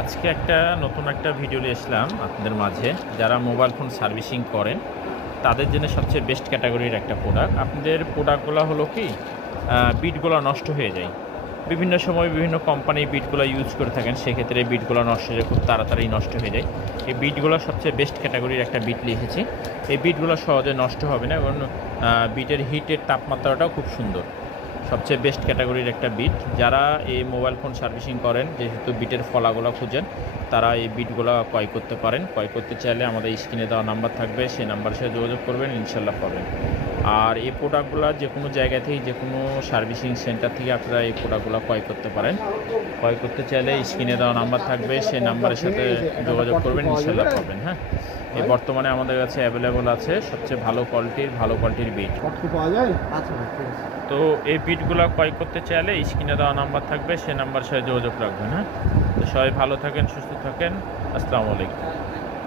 আজকে নতুন একটা ভিডিও নিয়ে আসলাম আপনাদের মাঝে। যারা মোবাইল ফোন সার্ভিসিং করেন তাদের জন্য সবচেয়ে বেস্ট ক্যাটাগরির একটা প্রোডাক্ট। আপনাদের প্রোডাক্টগুলো হলো কি, বিটগুলো নষ্ট হয়ে যায়। বিভিন্ন সময় বিভিন্ন কোম্পানি বিটগুলো ইউজ করে থাকেন, সেক্ষেত্রে বিটগুলো নষ্ট হয়ে যায়, খুব তাড়াতাড়ি নষ্ট হয়ে যায়। এই বিটগুলো সবচেয়ে বেস্ট ক্যাটাগরির একটা বিট লিখেছি। এই বিটগুলো সহজে নষ্ট হবে না এবং বিটের হিটের তাপমাত্রাটাও খুব সুন্দর। সবচেয়ে বেস্ট ক্যাটাগরির একটা বিট। যারা এই মোবাইল ফোন সার্ভিসিং করেন, যেহেতু বিটের ফলাগুলো খুঁজেন, তারা এই বিটগুলো ক্রয় করতে পারেন। ক্রয় করতে চাইলে আমাদের স্ক্রিনে দেওয়া নাম্বার থাকবে, সেই নাম্বারের সাথে যোগাযোগ করবেন, ইনশাল্লাহ পাবেন। আর এই প্রোডাক্টগুলো যে কোনো জায়গা থেকে, যে কোনো সার্ভিসিং সেন্টার থেকে আপনারা এই প্রোডাক্টগুলো ক্রয় করতে পারেন। ক্রয় করতে চাইলে স্ক্রিনে দেওয়া নাম্বার থাকবে, সেই নাম্বারের সাথে যোগাযোগ করবেন, ইনশাল্লাহ পাবেন। হ্যাঁ, এই বর্তমানে আমাদের কাছে অ্যাভেলেবল আছে সবচেয়ে ভালো কোয়ালিটির বিট পাওয়া যায়। আচ্ছা ভাই, ঠিক আছে। তো এই বিটগুলো ক্রয় করতে চাইলে স্ক্রিনে দেওয়া নাম্বার থাকবে, সেই নাম্বার সাথে যোগাযোগ রাখবেন। হ্যাঁ, তো সবাই ভালো থাকেন, সুস্থ থাকেন। আসসালামু আলাইকুম।